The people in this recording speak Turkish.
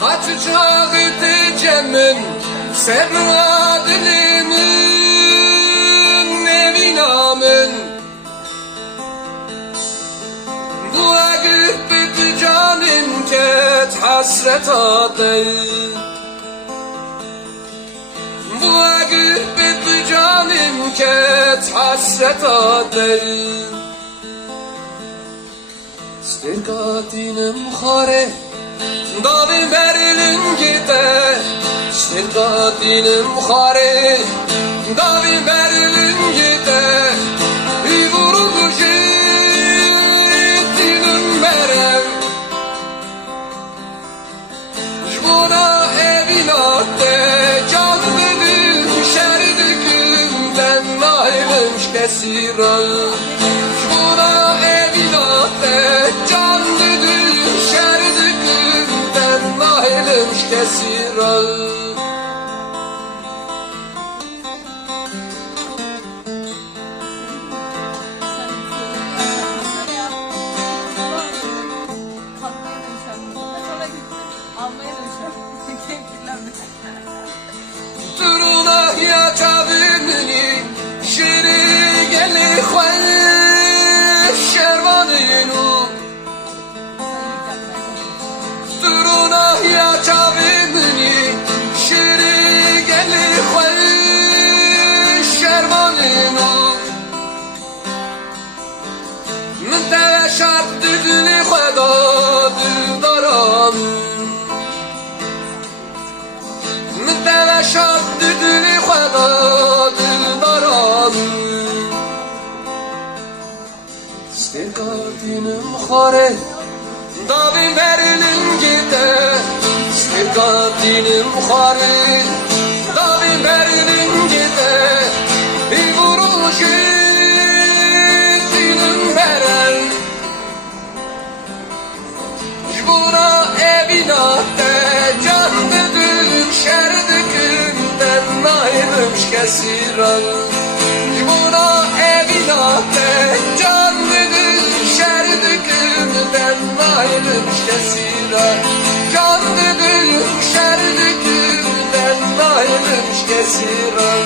Kaçacak edeceğimin Serra dilimin Evinamın Bu agıp bir canım ket hasret adı Bu agıp bir canım ket hasret adı Stirgatinim khare Davi merilin gide Stirgatinim khare Davi merilin gide İvurul jitinim merem Jbuna evinatte Can dedim şerdikimden Nailemiş kesiran Jbuna evinatte Can dedim şerdikimden Nailemiş kesiran Duruna ya çavimini Şiri geli khwal şervaninu Duruna ya çavimini Şiri geli khwal şervaninu Min teve şart düdüni khwada dildaram Min teve şart düdüni khwada dildaram Stirgatinim khare Davi merilin gide Stirgatinim khare Davi merilin gide İvurul jitinim merel Jbuna evinatte Can dedim şerdikimden Nailemiş kesiran Jbuna evinatte Can dedim şerdikimden Nailemiş kesiran Can dedim şerdikimden Nailemiş kesiran